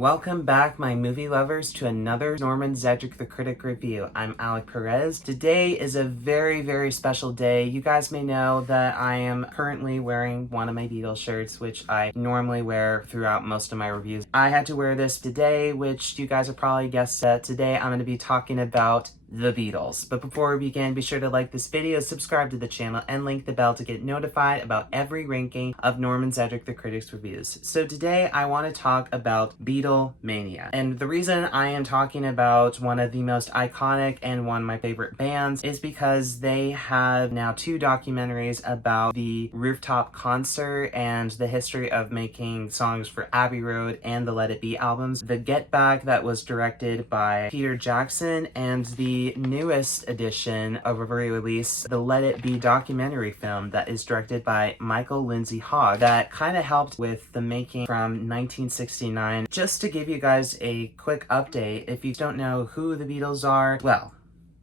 Welcome back, my movie lovers, to another Norman Zedrick the Critic review. I'm Alec Perez. Today is a very special day. You guys may know that I am currently wearing one of my Beatle shirts, which I normally wear throughout most of my reviews. I had to wear this today, which you guys have probably guessed that today I'm going to be talking about the Beatles. But before we begin, be sure to like this video, subscribe to the channel, and link the bell to get notified about every ranking of Norman Zedrick the Critic's reviews. So today I want to talk about Beatle Mania. And the reason I am talking about one of the most iconic and one of my favorite bands is because they have now two documentaries about the rooftop concert and the history of making songs for Abbey Road and the Let It Be albums. The Get Back, that was directed by Peter Jackson, and the newest edition of a re-release, the Let It Be documentary film that is directed by Michael Lindsay Hogg, that kind of helped with the making from 1969. Just to give you guys a quick update, if you don't know who the Beatles are, well,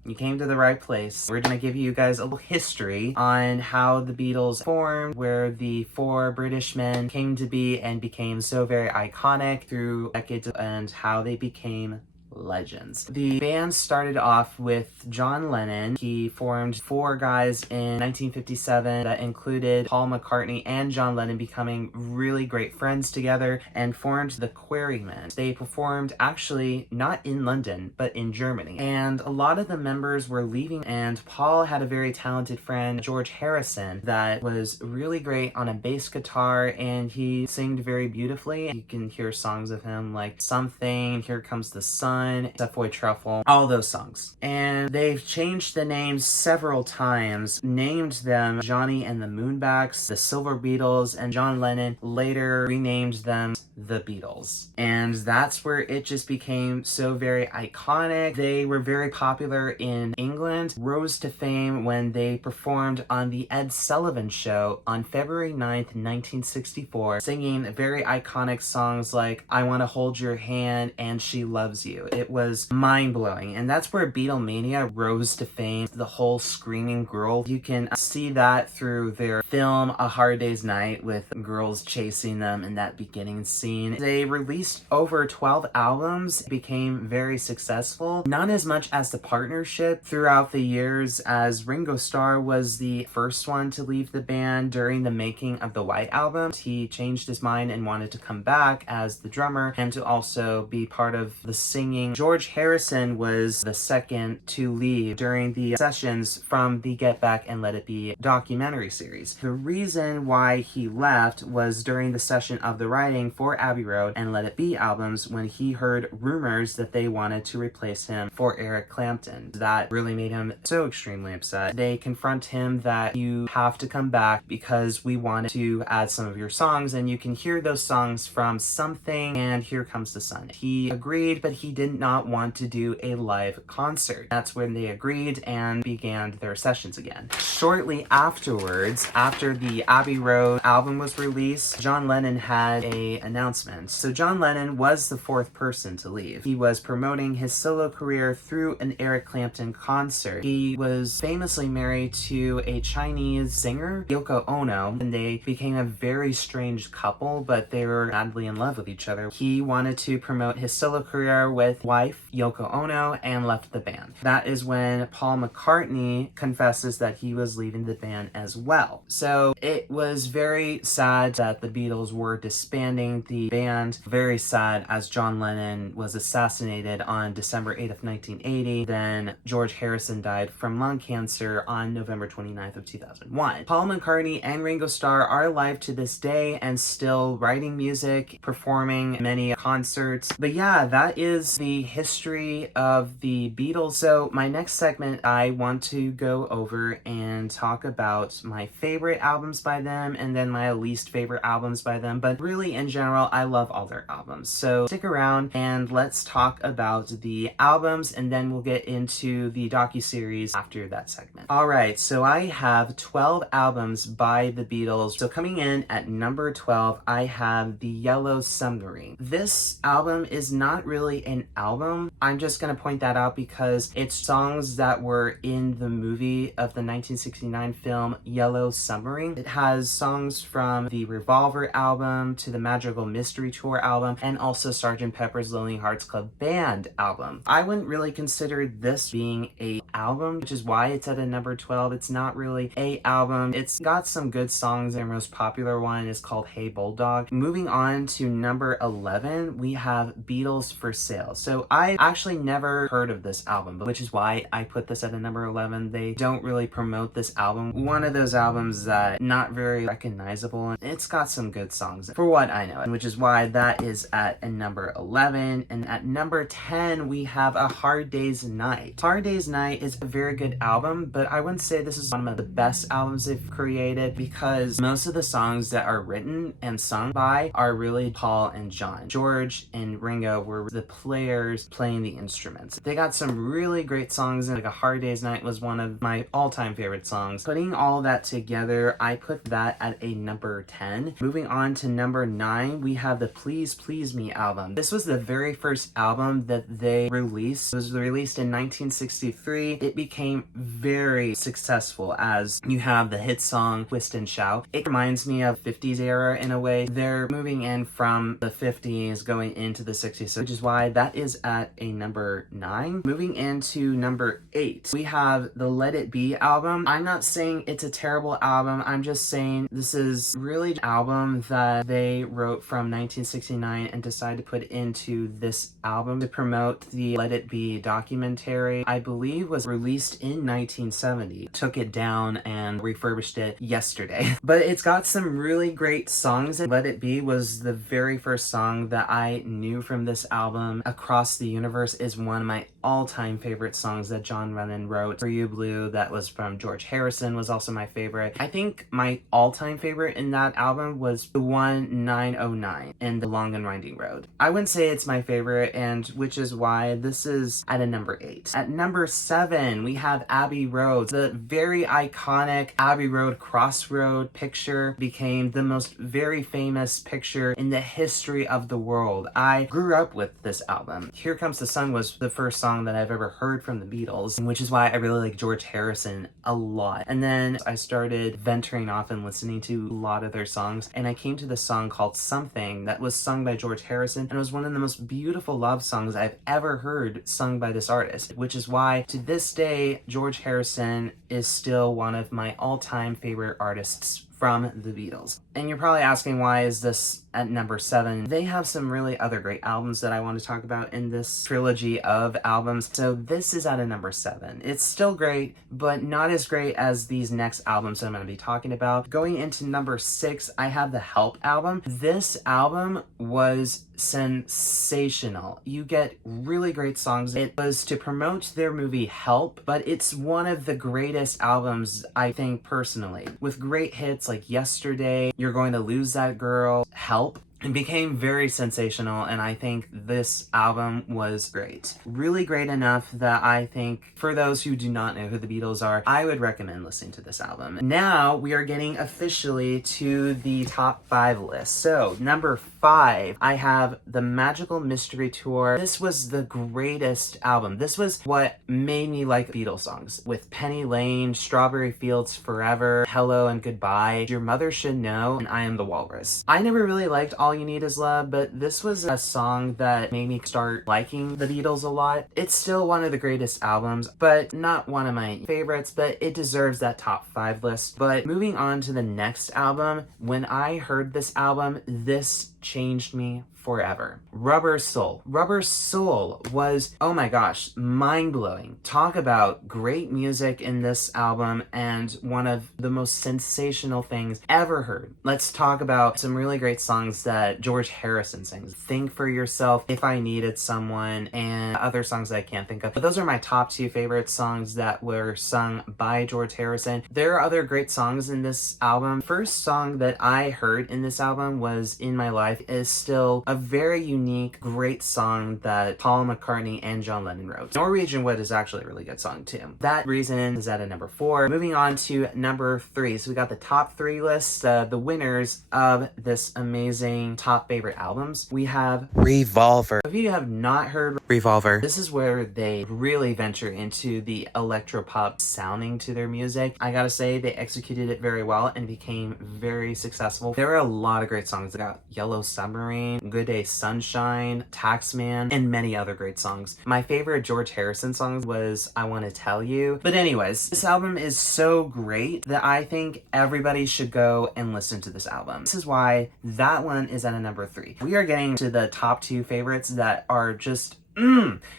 you came to the right place. We're gonna give you guys a little history on how the Beatles formed, where the four British men came to be and became so very iconic through decades, and how they became legends. The band started off with John Lennon. He formed four guys in 1957 that included Paul McCartney and John Lennon becoming really great friends together and formed the Quarrymen. They performed actually not in London, but in Germany. And a lot of the members were leaving, and Paul had a very talented friend, George Harrison, that was really great on a bass guitar, and he sang very beautifully. You can hear songs of him like Something, Here Comes the Sun, Savoy Truffle, all those songs. And they've changed the names several times, named them Johnny and the Moonbacks, the Silver Beatles, and John Lennon later renamed them the Beatles. And that's where it just became so very iconic. They were very popular in England, rose to fame when they performed on the Ed Sullivan Show on February 9th, 1964, singing very iconic songs like I Want to Hold Your Hand and She Loves You. It was mind-blowing, and that's where Beatlemania rose to fame. The whole screaming girl, you can see that through their film A Hard Day's Night with girls chasing them in that beginning scene. They released over 12 albums, became very successful. Not as much as the partnership throughout the years, as Ringo Starr was the first one to leave the band during the making of the White Album. He changed his mind and wanted to come back as the drummer and to also be part of the singing. George Harrison was the second to leave during the sessions from the Get Back and Let It Be documentary series. The reason why he left was during the session of the writing for Abbey Road and Let It Be albums, when he heard rumors that they wanted to replace him for Eric Clapton. That really made him so extremely upset. They confront him that you have to come back because we wanted to add some of your songs, and you can hear those songs from Something and Here Comes the Sun. He agreed, but he did not want to do a live concert. That's when they agreed and began their sessions again. Shortly afterwards, after the Abbey Road album was released, John Lennon had an announcement. So John Lennon was the fourth person to leave. He was promoting his solo career through an Eric Clapton concert. He was famously married to a Chinese singer, Yoko Ono, and they became a very strange couple, but they were madly in love with each other. He wanted to promote his solo career with wife Yoko Ono and left the band. That is when Paul McCartney confesses that he was leaving the band as well. So it was very sad that the Beatles were disbanding the band. Very sad, as John Lennon was assassinated on December 8th of 1980. Then George Harrison died from lung cancer on November 29th of 2001. Paul McCartney and Ringo Starr are alive to this day and still writing music, performing many concerts. But yeah, that is the history of the Beatles. So my next segment, I want to go over and talk about my favorite albums by them and then my least favorite albums by them. But really, in general, I love all their albums. So stick around and let's talk about the albums, and then we'll get into the docuseries after that segment. Alright, so I have 12 albums by the Beatles. So coming in at number 12, I have The Yellow Submarine. This album is not really an album. I'm just going to point that out because it's songs that were in the movie of the 1969 film Yellow Submarine. It has songs from the Revolver album to the Magical Mystery Tour album, and also Sgt. Pepper's Lonely Hearts Club Band album. I wouldn't really consider this being a album, which is why it's at a number 12. It's not really a album. It's got some good songs. Their most popular one is called Hey Bulldog. Moving on to number 11, we have Beatles for Sale. So I actually never heard of this album, which is why I put this at a number 11. They don't really promote this album. One of those albums that not very recognizable, and it's got some good songs for what I know, which is why that is at a number 11. And at number 10, we have A Hard Day's Night. Hard Day's Night is a very good album, but I wouldn't say this is one of the best albums they've created, because most of the songs that are written and sung by are really Paul and John. George and Ringo were the players playing the instruments. They got some really great songs, and like A Hard Day's Night was one of my all-time favorite songs. Putting all that together, I put that at a number 10. Moving on to number 9, we have the Please Please Me album. This was the very first album that they released. It was released in 1963. It became very successful, as you have the hit song Twist and Shout. It reminds me of 50s era in a way. They're moving in from the 50s going into the 60s, which is why that is at a number 9. Moving into number 8, we have the Let It Be album. I'm not saying it's a terrible album. I'm just saying this is really an album that they wrote from 1969 and decided to put into this album to promote the Let It Be documentary. I believe was released in 1970. Took it down and refurbished it yesterday. But it's got some really great songs. Let It Be was the very first song that I knew from this album. Across the Universe is one of my all-time favorite songs that John Lennon wrote. For You Blue, that was from George Harrison, was also my favorite. I think my all-time favorite in that album was the one 909 in The Long and Winding Road. I wouldn't say it's my favorite, and which is why this is at a number 8. At number 7, we have Abbey Road. The very iconic Abbey Road crossroad picture became the most very famous picture in the history of the world. I grew up with this album. Here Comes the Sun was the first song that I've ever heard from the Beatles, which is why I really like George Harrison a lot. And then I started venturing off and listening to a lot of their songs, and I came to this song called Something that was sung by George Harrison, and it was one of the most beautiful love songs I've ever heard sung by this artist, which is why to this day George Harrison is still one of my all-time favorite artists from the Beatles. And you're probably asking, why is this at number 7? They have some really other great albums that I want to talk about in this trilogy of albums. So this is at a number 7. It's still great, but not as great as these next albums that I'm going to be talking about. Going into number 6, I have the Help album. This album was sensational. You get really great songs. It was to promote their movie Help, but it's one of the greatest albums, I think, personally, with great hits like Yesterday, You're Going to Lose That Girl, Help. It became very sensational, and I think this album was great. Really great enough that I think, for those who do not know who the Beatles are, I would recommend listening to this album. Now, we are getting officially to the top 5 list. So, number 5, I have The Magical Mystery Tour. This was the greatest album. This was what made me like Beatles songs. With Penny Lane, Strawberry Fields Forever, Hello and Goodbye, Your Mother Should Know, and I Am the Walrus. I never really liked All You Need Is Love, but this was a song that made me start liking the Beatles a lot. It's still one of the greatest albums, but not one of my favorites, but it deserves that top 5 list. But moving on to the next album, when I heard this album, this changed me forever. Rubber Soul. Rubber Soul was, oh my gosh, mind-blowing. Talk about great music in this album and one of the most sensational things ever heard. Let's talk about some really great songs that George Harrison sings. Think for Yourself, If I Needed Someone, and other songs that I can't think of. But those are my top 2 favorite songs that were sung by George Harrison. There are other great songs in this album. First song that I heard in this album was In My Life. Is still a very unique, great song that Paul McCartney and John Lennon wrote. Norwegian Wood is actually a really good song too. That Reason is at a number 4. Moving on to number 3. So we got the top 3 lists, the winners of this amazing top favorite albums. We have Revolver. If you have not heard Revolver. This is where they really venture into the electropop sounding to their music. I gotta say, they executed it very well and became very successful. There are a lot of great songs. They got Yellow Submarine, Good Day Sunshine, Taxman, and many other great songs. My favorite George Harrison song was I Wanna Tell You. But anyways, this album is so great that I think everybody should go and listen to this album. This is why that one is at a number 3. We are getting to the top 2 favorites that are just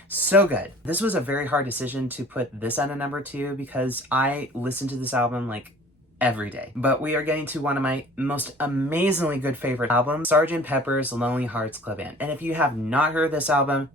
so good. This was a very hard decision to put this at a number 2 because I listened to this album like every day. But we are getting to one of my most amazingly good favorite albums, Sgt. Pepper's Lonely Hearts Club Band. And if you have not heard this album,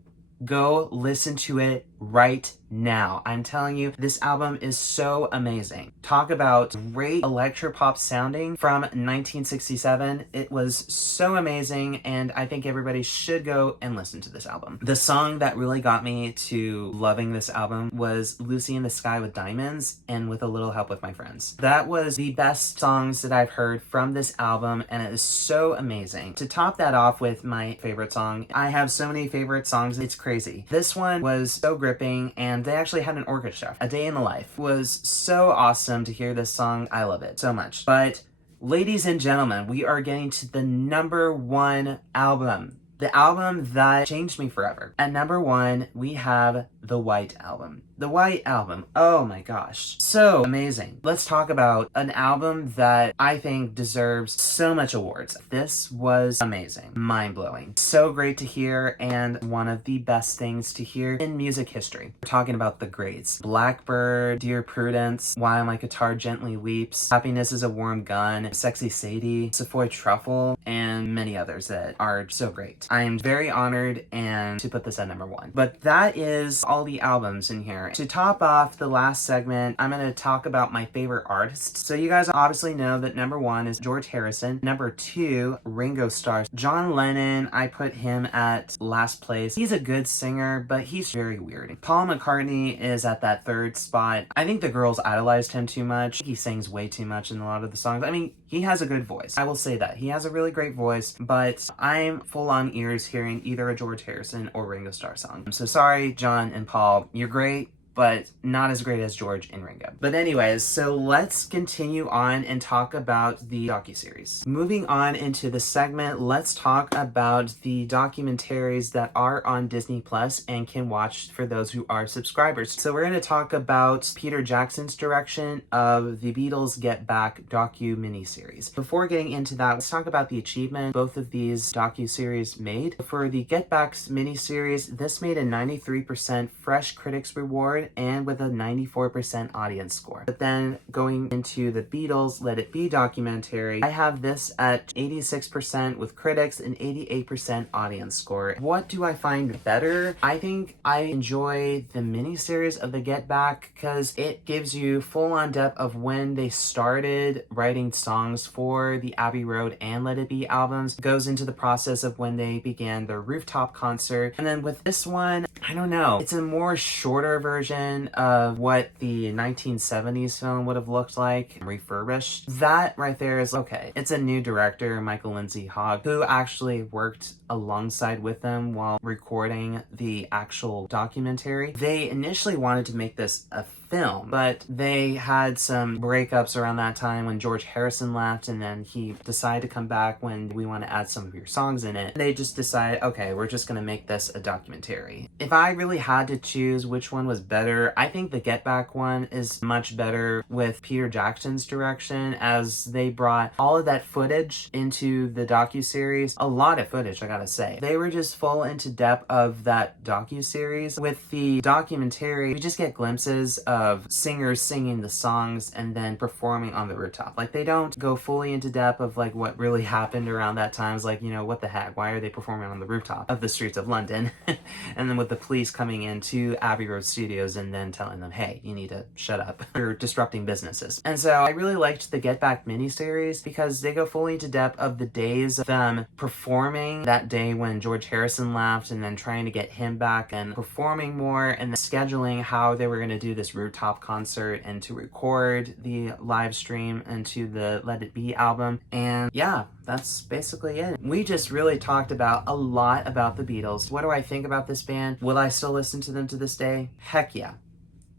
go listen to it right now. I'm telling you, this album is so amazing. Talk about great electropop sounding from 1967. It was so amazing, and I think everybody should go and listen to this album. The song that really got me to loving this album was Lucy in the Sky with Diamonds and With a Little Help with My Friends. That was the best songs that I've heard from this album, and it is so amazing. To top that off with my favorite song, I have so many favorite songs, it's crazy. This one was so gripping, and they actually had an orchestra. A Day in the Life was so awesome to hear this song. I love it so much. But ladies and gentlemen, we are getting to the number 1 album. The album that changed me forever. At number 1, we have the White Album. The White Album, oh my gosh, so amazing. Let's talk about an album that I think deserves so much awards. This was amazing, mind-blowing, so great to hear, and one of the best things to hear in music history. We're talking about the greats: Blackbird, Dear Prudence, While My Guitar Gently Weeps, Happiness is a Warm Gun, Sexy Sadie, Savoy Truffle, and many others that are so great. I am very honored and to put this at number 1. But that is all the albums in here. To top off the last segment, I'm going to talk about my favorite artists. So you guys obviously know that number 1 is George Harrison. Number 2, Ringo Starr. John Lennon, I put him at last place. He's a good singer, but he's very weird. Paul McCartney is at that 3rd spot. I think the girls idolized him too much. He sings way too much in a lot of the songs. I mean, he has a good voice. I will say that. He has a really great voice, but I'm full on ears hearing either a George Harrison or Ringo Starr song. So sorry, John and Paul. You're great, but not as great as George and Ringo. But anyways, so let's continue on and talk about the docuseries. Moving on into the segment, let's talk about the documentaries that are on Disney Plus and can watch for those who are subscribers. So we're going to talk about Peter Jackson's direction of the Beatles Get Back docu-miniseries. Before getting into that, let's talk about the achievement both of these docuseries made. For the Get Back miniseries, this made a 93% Fresh Critics Reward and with a 94% audience score. But then going into the Beatles Let It Be documentary, I have this at 86% with critics and 88% audience score. What do I find better? I think I enjoy the miniseries of the Get Back because it gives you full-on depth of when they started writing songs for the Abbey Road and Let It Be albums. It goes into the process of when they began their rooftop concert. And then with this one, I don't know, it's a more shorter version of what the 1970s film would have looked like, refurbished. That right there is okay. It's a new director, Michael Lindsay Hogg, who actually worked alongside with them while recording the actual documentary. They initially wanted to make this a film, but they had some breakups around that time when George Harrison left, and then he decided to come back when we want to add some of your songs in it. They just decided, okay, we're just going to make this a documentary. If I really had to choose which one was better, I think the Get Back one is much better with Peter Jackson's direction, as they brought all of that footage into the docuseries. A lot of footage, I gotta say. They were just full into depth of that docuseries. With the documentary, we just get glimpses of singers singing the songs and then performing on the rooftop. Like, they don't go fully into depth of like what really happened around that time. It's like, you know, what the heck? Why are they performing on the rooftop of the streets of London? And then with the police coming into Abbey Road Studios and then telling them, hey, you need to shut up. You're disrupting businesses. And so I really liked the Get Back miniseries because they go fully into depth of the days of them performing that day when George Harrison left, and then trying to get him back and performing more, and then scheduling how they were going to do this rooftop rooftop concert and to record the live stream into the Let It Be album. And yeah, that's basically it. We just really talked about a lot about the Beatles. What do I think about this band? Will I still listen to them to this day? Heck yeah.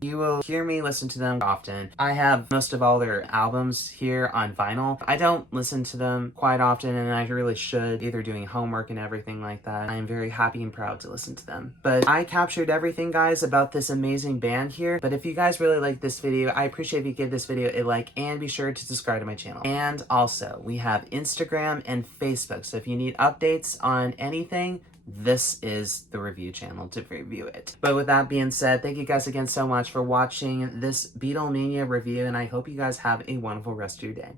You will hear me listen to them often. I have most of all their albums here on vinyl. I don't listen to them quite often, and I really should, either doing homework and everything like that. I am very happy and proud to listen to them. But I captured everything, guys, about this amazing band here. But if you guys really like this video, I appreciate if you give this video a like, and be sure to subscribe to my channel. And also, we have Instagram and Facebook, so if you need updates on anything, this is the review channel to review it. But with that being said, thank you guys again so much for watching this Beatle Mania review, and I hope you guys have a wonderful rest of your day.